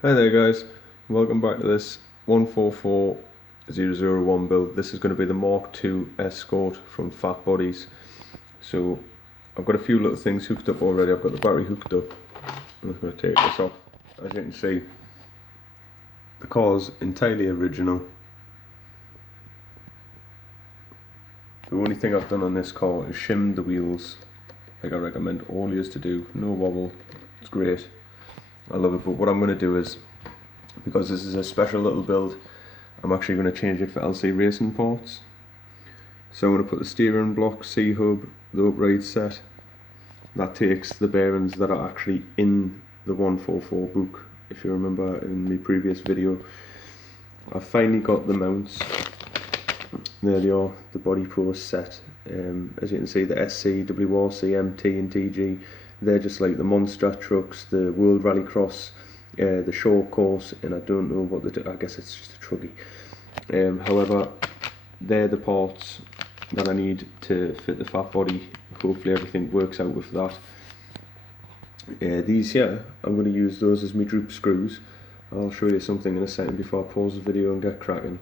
Hi there guys, welcome back to this 144001 build. This is going to be the Mark II Escort from Fat Bodies. So I've got a few little things hooked up already. I've got the battery hooked up. I'm just going to take this off. As you can see, the car's entirely original. The only thing I've done on this car is shimmed the wheels like I recommend all you to do. No wobble, it's great, I love it. But what I'm going to do is, because this is a special little build, I'm actually going to change it for LC racing parts. So I'm going to put the steering block, C-hub, the upright set. That takes the bearings that are actually in the 144 book, if you remember in my previous video. I've finally got the mounts. There they are, the body post set. As you can see, the SC, WRC, MT and TG, they're just like the monster trucks, the World Rallycross, the short course, and I don't know what I guess it's just a truggy. However, they're the parts that I need to fit the fat body. Hopefully everything works out with that. These here, I'm going to use those as my droop screws. I'll show you something in a second before I pause the video and get cracking.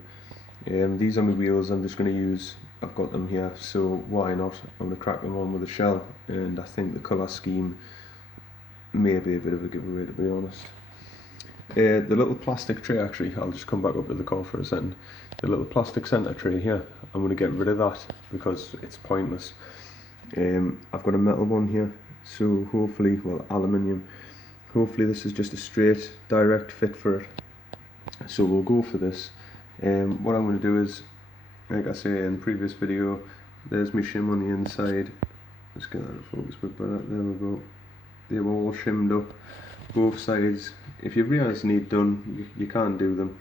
These are my wheels. I'm just going to use, I've got them here, so why not? I'm going to crack them on with a shell, and I think the colour scheme may be a bit of a giveaway, to be honest. The little plastic tray, actually, I'll just come back up to the car for a second. The little plastic centre tray here, I'm going to get rid of that because it's pointless. I've got a metal one here, so hopefully, well, aluminium. Hopefully this is just a straight, direct fit for it. So we'll go for this. What I'm going to do is, like I say in the previous video, there's my shim on the inside. Let's get that in focus a bit better. There we go. They were all shimmed up, both sides. If you realise need done, you can do them.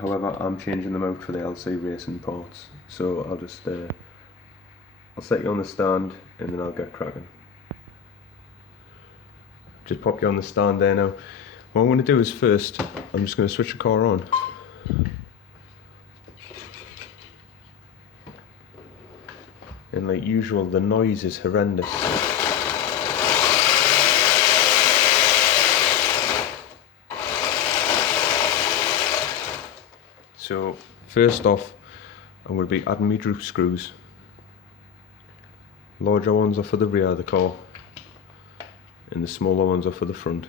However, I'm changing them out for the LC racing parts. So I'll just I'll set you on the stand and then I'll get cracking. Just pop you on the stand there now. What I'm going to do is first, I'm just going to switch the car on. And like usual, the noise is horrendous. So first off, I'm going to be adding my droop screws. Larger ones are for the rear of the car, and the smaller ones are for the front.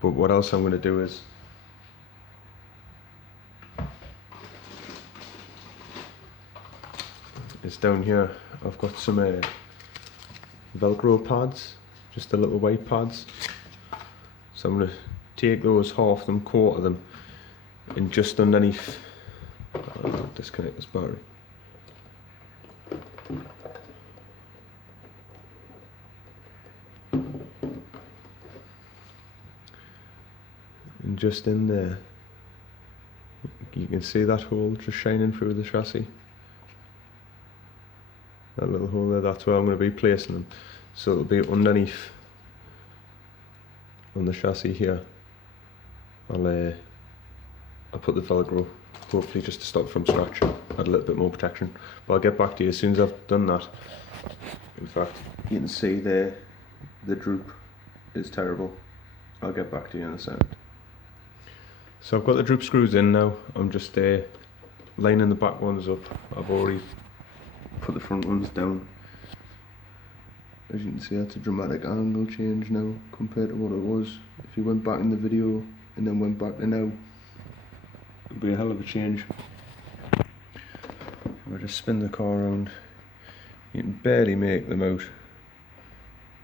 But what else I'm going to do is, down here I've got some Velcro pads, just the little white pads. So I'm going to take those, half them, quarter them, and just underneath, I'll disconnect this battery. And just in there, you can see that hole just shining through the chassis. That little hole there, that's where I'm going to be placing them. So it'll be underneath on the chassis here. I'll put the Velcro, hopefully just to stop from scratch, add a little bit more protection. But I'll get back to you as soon as I've done that. In fact, you can see there, the droop is terrible. I'll get back to you in a second. So I've got the droop screws in now. I'm just lining the back ones up. I've already put the front ones down. As you can see, that's a dramatic angle change now compared to what it was. If you went back in the video and then went back to now, it'd be a hell of a change. If I just spin the car around, you can barely make them out.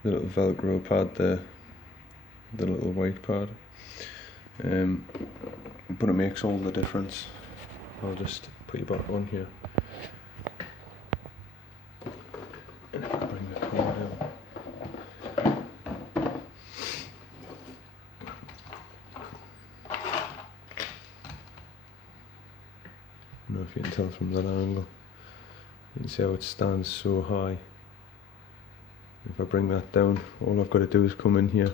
The little Velcro pad there, the little white pad. But it makes all the difference. I'll just put you back on here. And bring the car down. I don't know if you can tell from that angle. You can see how it stands so high. If I bring that down, all I've got to do is come in here.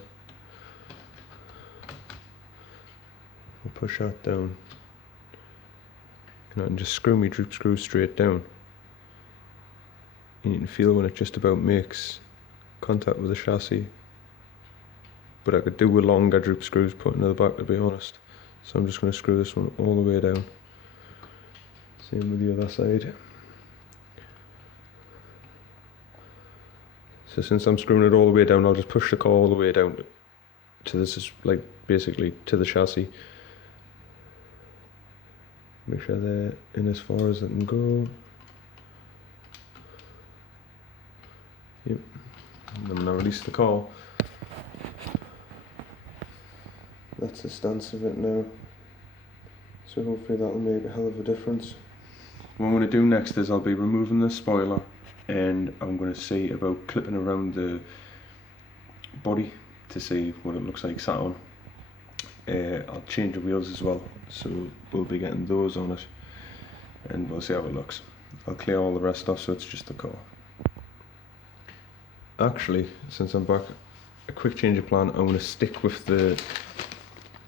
I'll push that down. And I can just screw my droop screw straight down. And you can feel when it just about makes contact with the chassis. but I could do with longer droop screws put into the back, to be honest. So I'm just going to screw this one all the way down. Same with the other side. So since I'm screwing it all the way down, I'll just push the car all the way down to this, is like basically to the chassis. Make sure they're in as far as they can go. Yep. And I'm going to release the car. That's the stance of it now. So hopefully that'll make a hell of a difference. What I'm going to do next is I'll be removing the spoiler, and I'm going to see about clipping around the body to see what it looks like sat on. I'll change the wheels as well, so we'll be getting those on it and we'll see how it looks. I'll clear all the rest off so it's just the car. Actually, since I'm back, a quick change of plan. I'm going to stick with the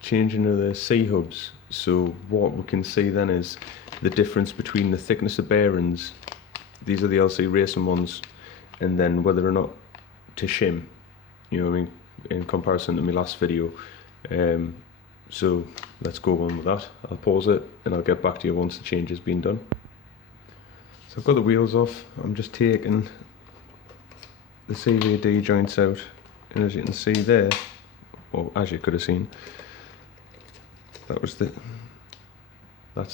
changing of the C-hubs, so what we can see then is the difference between the thickness of bearings. These are the LC Reasom ones, and then whether or not to shim, you know what I mean, in comparison to my last video. So let's go on with that. I'll pause it and I'll get back to you once the change has been done. So I've got the wheels off. I'm just taking the CVD joints out, and as you can see there, or as you could have seen, that's the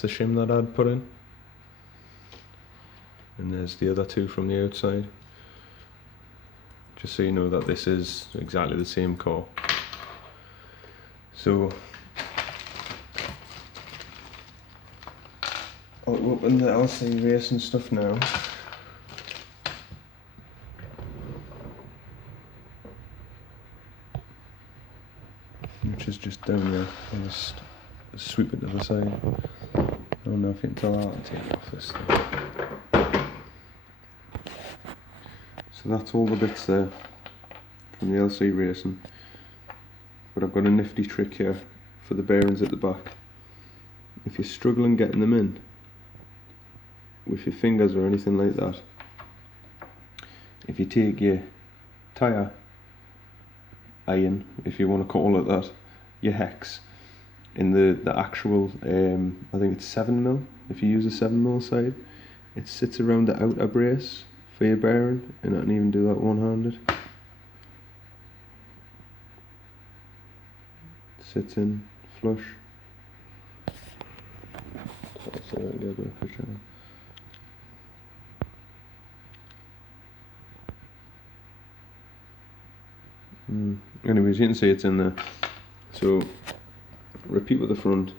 shim that I'd put in, and there's the other two from the outside, just so you know that this is exactly the same car. So I'll open the LC Racing stuff now. Which is just down there. I'll just sweep it to the side. I don't know if you can tell that. I'll take off this thing. So that's all the bits there from the LC Racing. But I've got a nifty trick here for the bearings at the back. If you're struggling getting them in with your fingers or anything like that, if you take your tyre iron, if you want to call it that, your hex, in the actual, I think it's 7mm, if you use a 7mm side, it sits around the outer brace for your bearing, and I can even do that one-handed. Sits in flush. So I'll get a bit of picture. Anyways, you can see it's in there. So repeat with the front,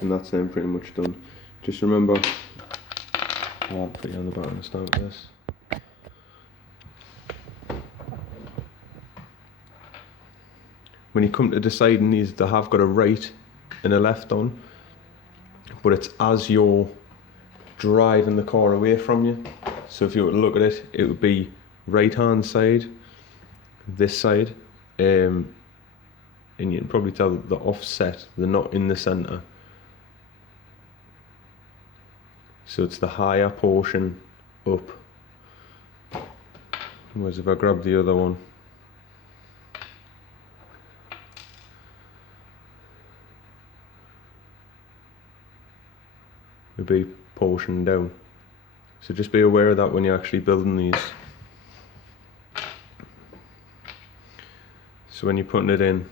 and that's then pretty much done. Just remember, I'll put you on the back and start with this. When you come to deciding these, they have got a right and a left on, but it's as you're driving the car away from you. So if you were to look at it, it would be right hand side, this side, and you can probably tell that the offset, they're not in the centre. So it's the higher portion up. Whereas if I grab the other one, it would be portion down. So just be aware of that when you're actually building these. So when you're putting it in,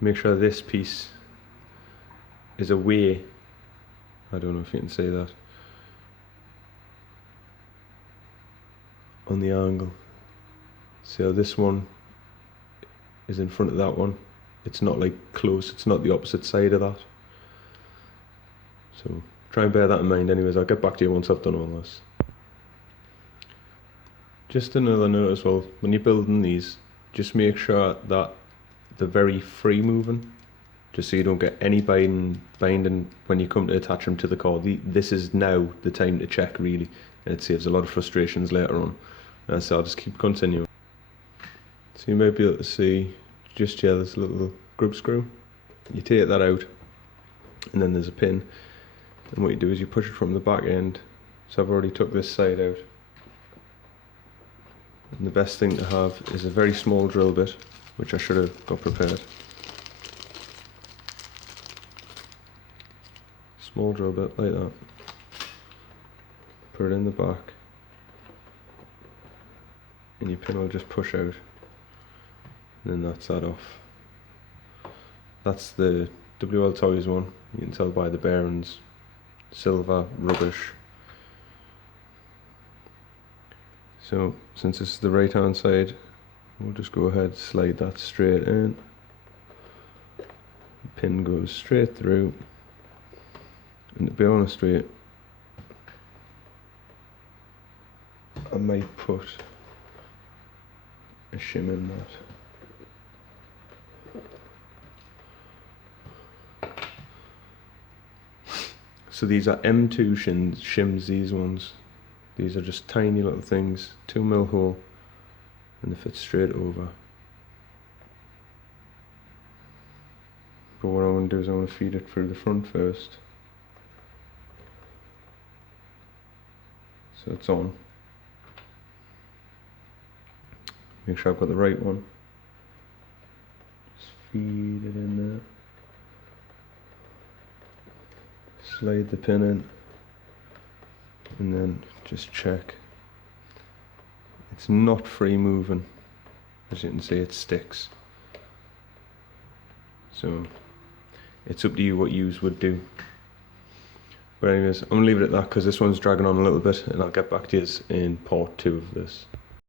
make sure this piece is away. I don't know if you can say that. On the angle. So this one is in front of that one. It's not like close, it's not the opposite side of that. So try and bear that in mind. Anyways, I'll get back to you once I've done all this. Just another note as well, when you're building these, just make sure that they're very free moving, just so you don't get any binding when you come to attach them to the car. This is now the time to check, really, and it saves a lot of frustrations later on. So I'll just keep continuing. So you might be able to see just here this little grub screw. You take that out, and then there's a pin, and what you do is you push it from the back end So I've already took this side out. And the best thing to have is a very small drill bit, which I should have got prepared. Small drill bit like that. Put it in the back. And your pin will just push out. And then that's that off. That's the Wltoys one. You can tell by the bearings. Silver, rubbish. So since this is the right hand side, we'll just go ahead, slide that straight in. The pin goes straight through. And to be honest with you, I might put a shim in that. So these are M2 shims, these ones. These are just tiny little things, 2mm hole, and they fit straight over. But what I want to do is I want to feed it through the front first. So it's on. Make sure I've got the right one. Just feed it in there. Slide the pin in. And then just check. It's not free moving. As you can see, it sticks. So it's up to you what you would do. But anyways, I'm going to leave it at that because this one's dragging on a little bit, and I'll get back to you in part 2 of this.